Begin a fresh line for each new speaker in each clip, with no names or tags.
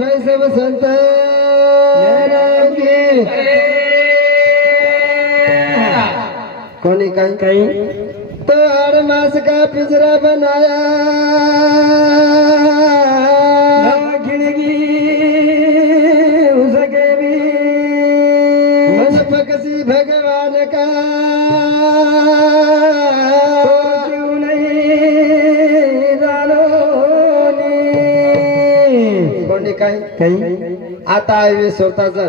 भाई सब संत की कोणी काही?
काही?
तो हर मास का पिंजरा बनाया? काही? आता आहे
स्वतःचा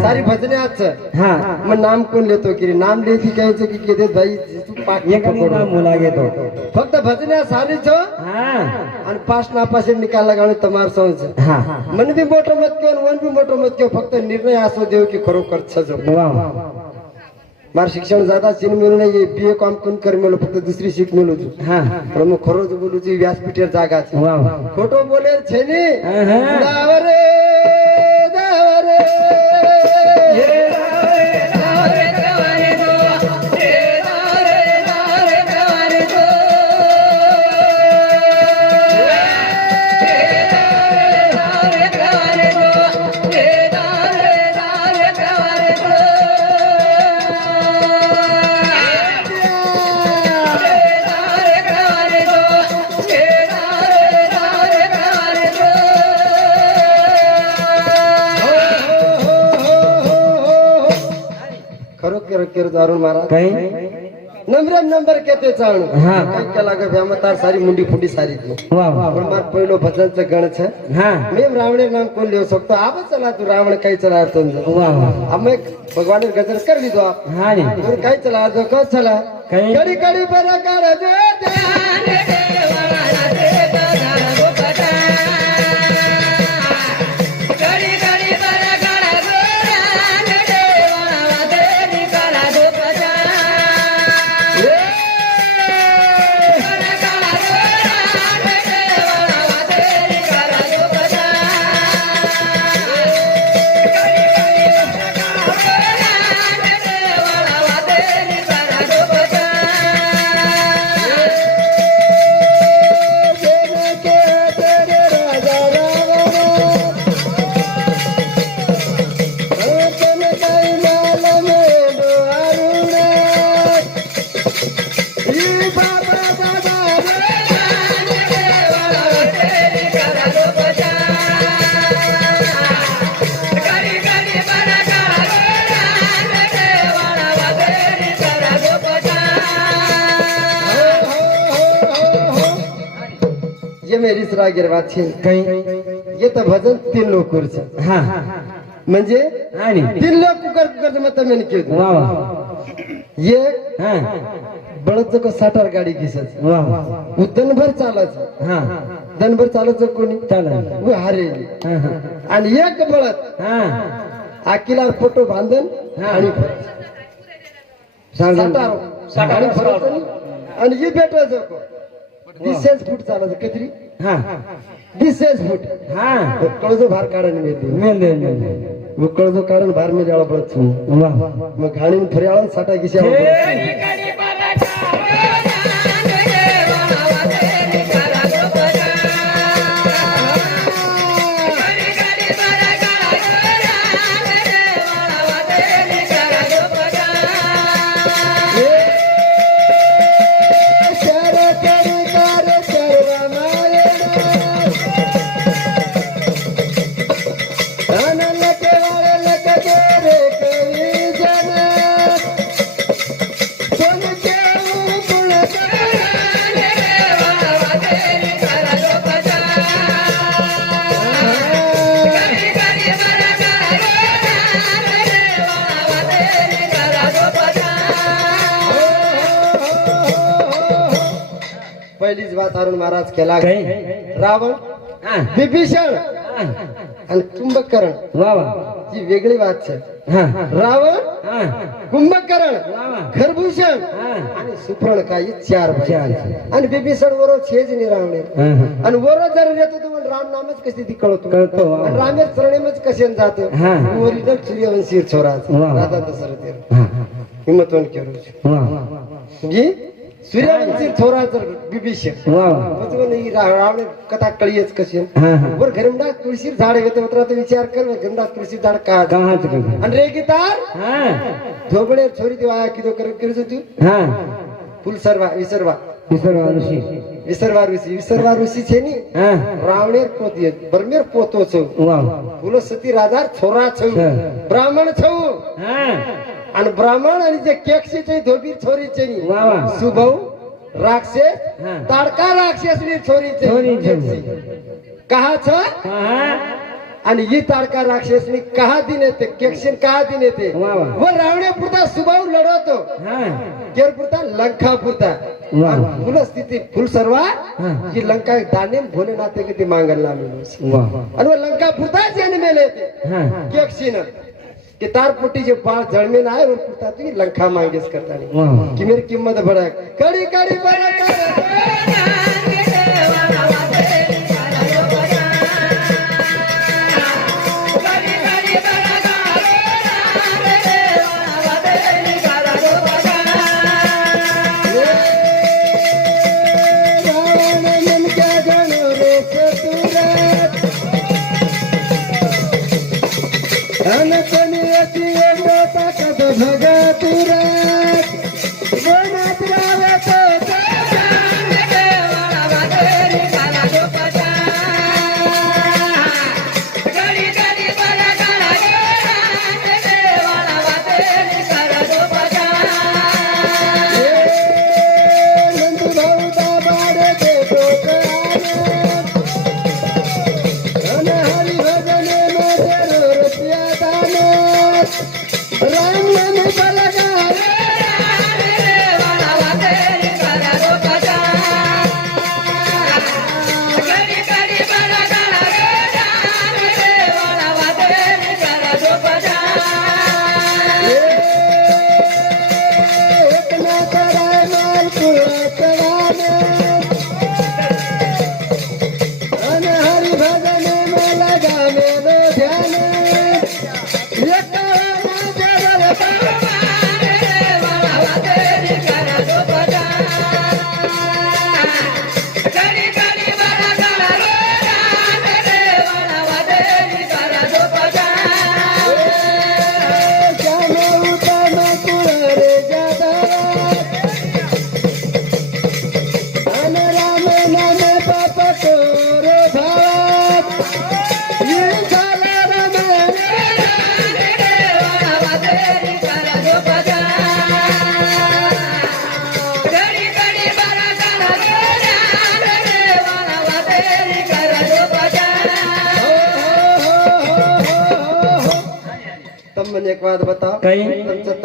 सारी भजने
आज
मग नाम कोण लेतो की नाम लेती घ्यायचं की किती
जाई मुला घेतो.
फक्त भजने सारी
सारीच
आणि पाच नापासून निकाल लगावणे
तमार
सौच म्हणजे मोठं मत घेऊन वन बी मोठं मत घेऊ फक्त निर्णय असो देऊ की खरोखर छजो मार शिक्षण जादा सीन मिळून ये बी ए कॉम करून कर मिळलो फक्त दुसरी शिक मिळू तू
हा.
मग खरोच बोलू तू व्यासपीठेर जागा खोटो
बोले
छेनी. दावरे दावरे केर
नंबर
नंबर केते चाण हां. काय केला सारी मुंडी फुंडी सारी
दी
वाह वाह ब्रह्मात पहिलो भजनच गण छ
हां.
मेम रावणे नाम कोण लिहू शकतो? आब चला तू
रावण
काय चला तो अब मैं भगवान
गजर कर
दी तो आप काय चला
जो
का चला. कड़ी कड़ी पर कर दे दे. मागीर वाचीन
काही
भजन तीन लोकरच
हा.
म्हणजे?
आणि?
तीन लोक कुकर कुकर मेन केलं.
वा
एक बळद जो साठार गाडी घेसत दनभर दनभर कोणी?
चालत हरे
आणि एक बळद.
हा.
आकिला फोटो बांधन आणि आणि ही भेटवायचं. दिसेच फूट चालायचं. काहीतरी
हा.
फूट
हा.
कळजो भार मिळते.
मेल मेल दे
मग कळजो कारण भार मिळाला याळा पडत
वा.
मग घाणीन फर्याळा साठा किशी अरुण महाराज केला
काही
रावण
हा.
विभीषण. आणि कुंभकर्ण.
वा वा.
ही वेगळी बात છે
हा.
रावण
हा.
कुंभकर्ण
वा वा.
खरभूषण
हा.
आणि सुप्रणका ही चार. आणि बिभीषण वरो छेज नि रावणे.
हा, हा.
आणि वरो जर येतो तो पण राम नामच कशी ती कळतो?
कळतो, वा.
आणि चरणेमच कसे जातो?
हा.
ओरिजिनल सूर्यवंशी छोरा
वा.
राधा दशरथ
हा, हा.
हिम्मतवन केरो
वा वा.
जी सूर्यवंशी थोरा जर बिभीषण
वा म्हणे ही रा-
रावण कथा कळीच कशी.
बर हा.
तुळशी झाड येते उतरा तर विचार कर घरमदास तुळशी झाड का
गव्हाचं
आणि रे गीतार?
हा.
छोरी ती वाया किती करत करू
होती?
फुल सर्वा विसरवा.
विसर ऋषी.
विसरवा ऋषी विसरवा ऋषि छे नी रावणेर
पोत
ये बर्मेर पोतो छो फुल
सती
राजार छोरा
छौ
ब्राह्मण छौ आणि ब्राह्मण आणि जे केक्षीचे धोबी छोरीचे सुभाऊ
वा
राक्षस तडका
राक्षस छोरीचे.
कहा छ आणि
ही
ताडका राक्षसनी कहा दिन येते? केक्षीन कहा दिन येते?
व
रावणे पुरता
सुभाऊ
लढवतो. केरपुरता लंका पुरता. फुल सर्वा? की लंका दाने भोले नाते किती मागायला लागलो
आणि
लंकापुरता जन्मेले मेले केक्षिन कि तार पुटी जे बाळ जळमे ना आहे पुरता लंखा करता
नहीं
कि मेरी कीमत बढ़ाए कड़ी कड़ी बढ़ाए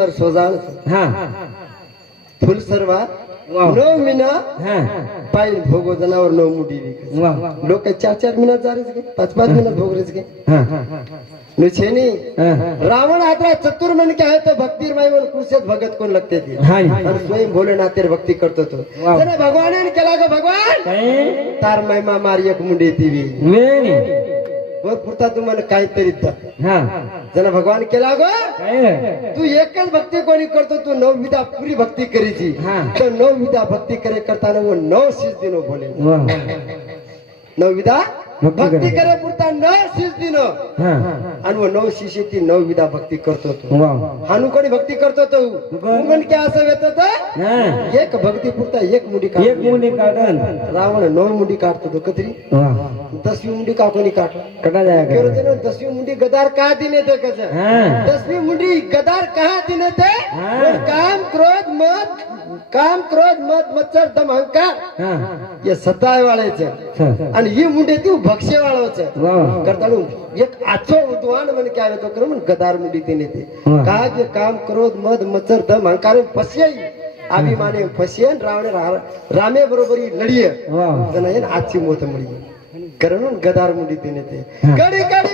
तर सोजाळ फुल
सर्वा
नो मिना पाय भोगो जनावर नऊ
मुठी
लोक चार चार मिनिट जारेच पाच पाच मिनिट भोगरेच गे नु रावण आता चतुर मन के आहे तो भक्तीर माई वन कुशेत भगत कोण लागते ती और स्वयं भोले नातेर भक्ती करतो तो. भगवान केला का भगवान! तार महिमा मारी एक मुंडी
ती
वर पुरता तुम्हाला काहीतरी
हा.
जना भगवान केला ग तू एकच भक्ती कोणी करतो? तू नऊ विधा पुरी भक्ती करीची.
हा.
तर नऊ विधा भक्ती करे करताना वो नऊ शीस दिनो बोले.
वा.
नऊ विधा
भक्ती करे.
पुरता नऊ शीस दिनो
हा.
आणि वो नऊ शिशे ती नऊ विधा भक्ती करतो तो. हानू कोणी भक्ती करतो तो? उमन क्या असं येत
हा.
एक भक्ती पुरता एक मुंडी
एक
काढतो.
मुली काढन.
रावण नऊ मुंडी काढतो तो. कतरी
वा.
दसवी मुंडी का कोणी काढ.
कटा जाया
केरो.
का
जण दसवी मुंडी गदार का दिने ते कस?
हा.
दसवी मुंडी गदार कहा दिने ते
हा.
पण काम क्रोध मत काम क्रोध मत मच्छर दम अहंकार
हा.
हे सताय वाळायचं. आणि ही मुंडी ती भक्ष्य वाळवायचं.
वा.
करताना एक आचो उद्वान म्हणे काय होतो करू गदार मुंडी तिने ते. का जे काम क्रोध मद मच्छर दम अहंकार फसये. अभिमाने फसये. रावणे रामे बरोबरी लढिये. आजची मोत मळी कारण गदार मुंडी तिने ते. कडी कड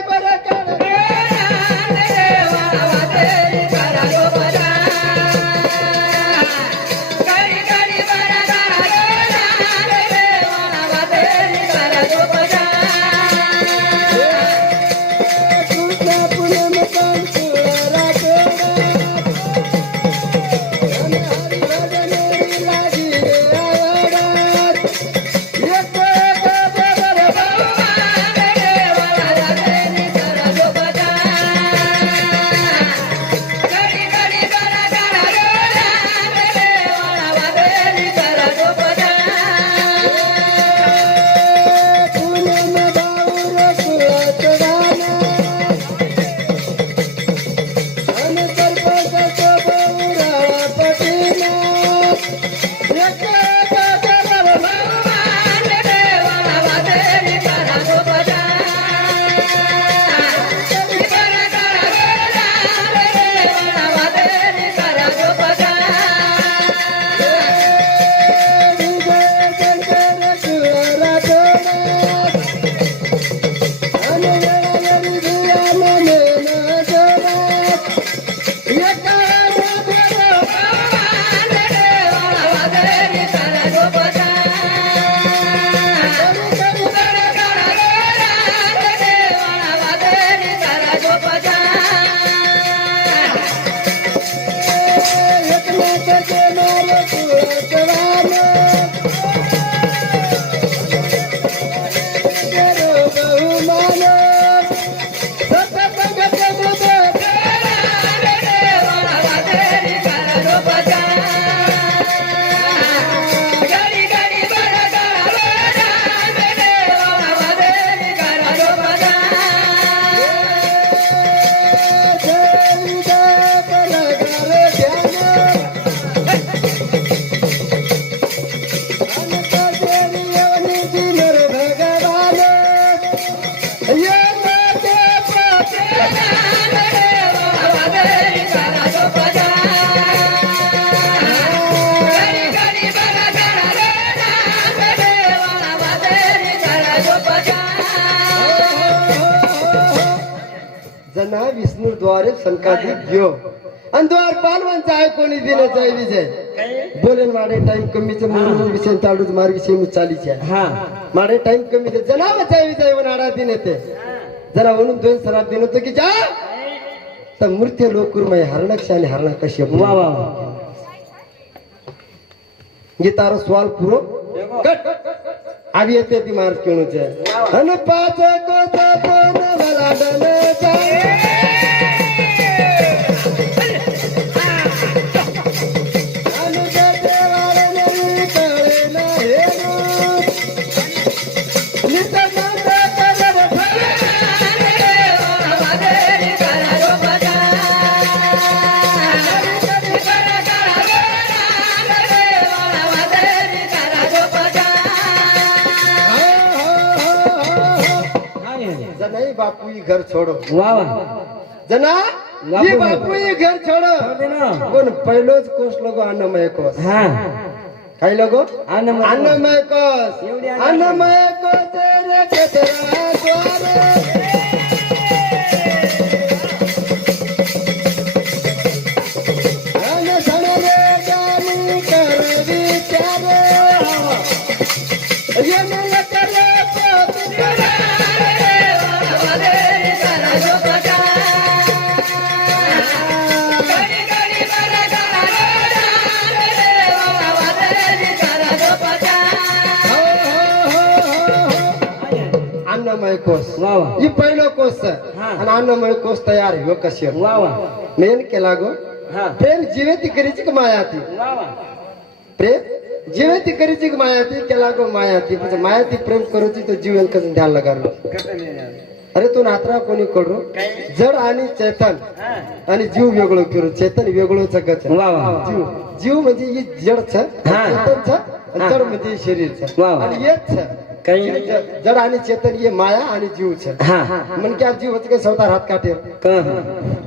द्वारे संकाधिक देव आणि द्वारपाल आहे कोणी दिल्याचा विजय. बोलेन माडे टाइम कमीच म्हणून विषय चालूच मार्ग शेमू चालीचे
हा.
माडे टाइम कमी दे जनावचा विजय आडा दिन येते जरा म्हणून दोन सराब दिन होतो की जा. तर मृत्य लोक मय हरणक्ष आणि हरणा कशी
वा वा
गीतारो सवाल पूरो. कट. आवी येते ती मार्ग केणूचे. अन पाच कोस कोन मला बापू ये घर छोड़ो
वाह
जना ये बापू ये घर छोड़ो कोण पहिलोच कोष लगो अन्नमय
कोष
काय लगो
अन्नमय कोष
अन्नमय कोष कोस ही पहिलो कोस
हा.
आणि अन्नमय कोस तयार हो कशी मेन केला गो
हा
प्रेम जीवे ती करीची की माया ती
वा वा
प्रेम जीवे ती करीची की माया ती केला गो माया ती म्हणजे माया ती प्रेम करूची तो जीवन कसं ध्यान लगालो अरे तू नात्रा कोणी करू जड आणि चेतन आणि जीव वेगळं करू चेतन वेगळंच गच
वा वा
जीव जीव म्हणजे ही जड छ. चेतन छ जड म्हणजे शरीर छ. आणि येच छ
काही
जड आणि चेतन ये माया आणि जीव छ.
हा.
मन क्या जीव होते का सवतार हात काटे.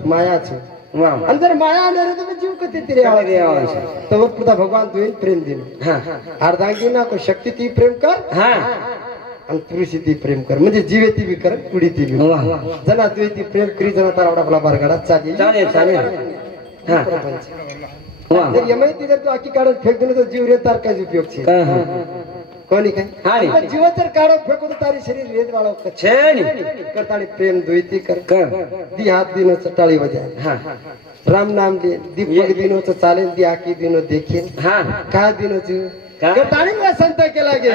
माया छ.
वा
आणि जर माया आले रे तर जीव कधी तिरे
आवाज.
तर पुन्हा भगवान तुझे प्रेम दिन
हा.
अर्धांगी ना को शक्ती ती प्रेम कर.
हा.
आणि पुरुषी ती प्रेम कर. म्हणजे जीवे ती बी कर पुढी ती बी
वा वा.
जना तू ती प्रेम करी जना तारा आपला बरगाडा चालेल.
चालेल चालेल. हा. वा
जर यमय ती जर तू आखी काढून फेक दिलं तर जीव रे तार काय उपयोग छे.
हा.
कोणी काय?
हाडी.
पण जीव जर काढून फेको तर तारी शरीर रेत वाळव कर
छेनी
करताळी प्रेम दुईती कर.
क
दी हात दिनो टाळी बजा
हा.
राम नाम दे दीपक दिनो चालेल दी आखी दिनो देखील.
हा.
काय दिनो जीव
काय?
करताळी मला संत केला गे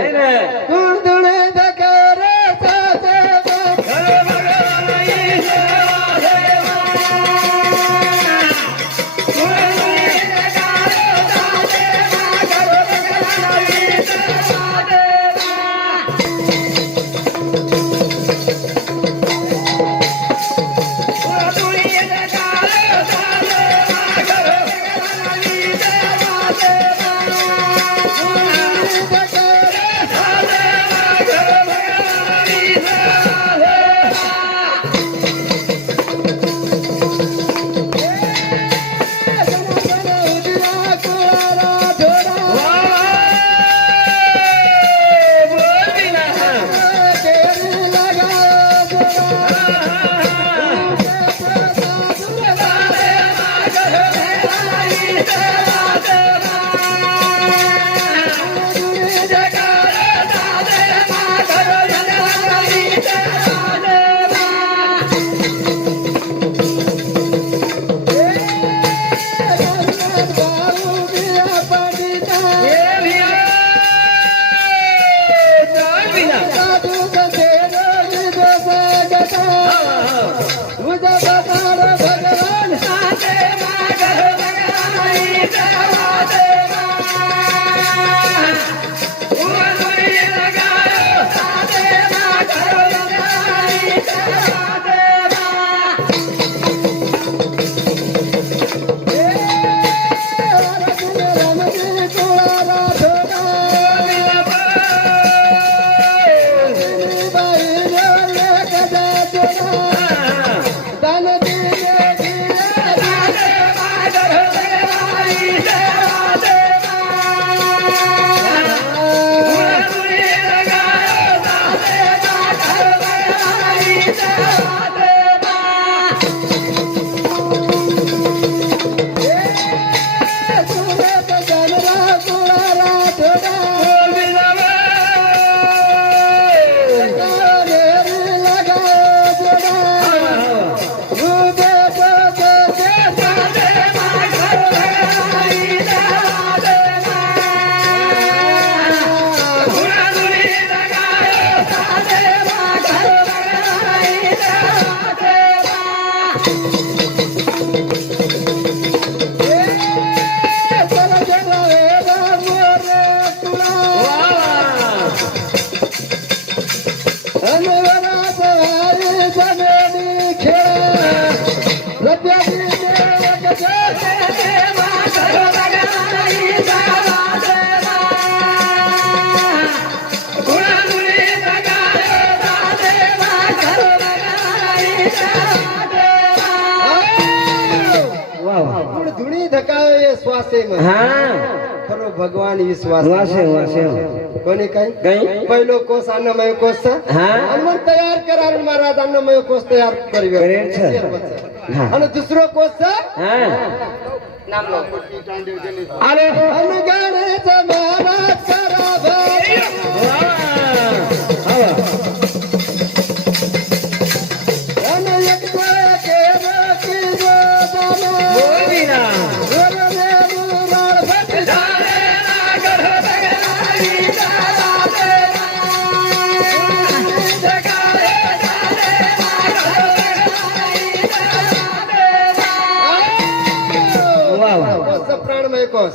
वासे वासे
कोणी काय
काही?
पहिलो कोस अन्नमय कोस.
हा.
आणि मग तयार करार महाराज अन्नमय कोस तयार
सर. हा.
आणि दुसरं कोस
हा?
आले अनुगाण्याचा महाराज करा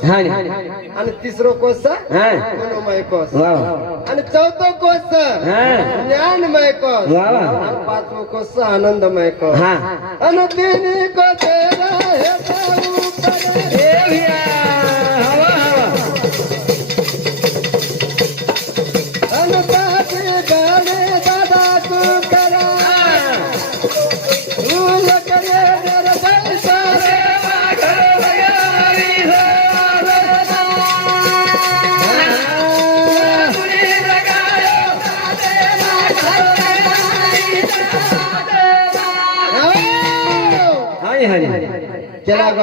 कोस आणि तिसरं कोस? मनोमय कोस. आणि चौथं कोस? ज्ञानमय कोस. आणि पाचवं कोस? आनंदमय कोस. आणि तिन्ही कोसेला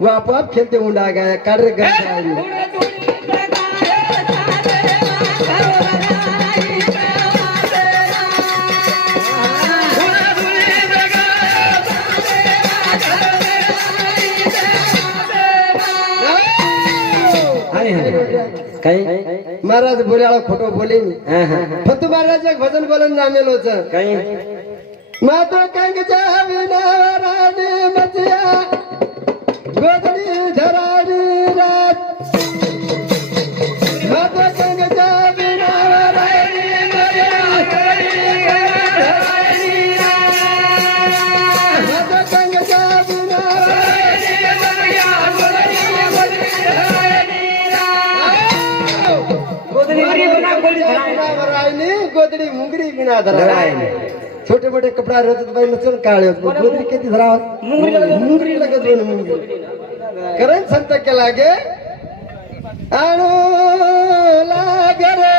वो आपोआप खेलते हुंडा गए कर गए महाराज बोल्याला खोटो बोली फक्त महाराज एक भजन बोलन नामेल होत.
कहीं
मातो कंग जावी नावाराने ગોદડી ધરાડી રાત માતો કંગ જાવીના રાણી માતો કંગ જાવીના રાણી ગોદડી મુંગરી વિના ધરાય छोटे मोठे कपडा रहतात बाई नसेल काळे गोदरी किती धराव मुंगरी लगत दोन मुंगरी. करण संत केला गे. आणू लागे रे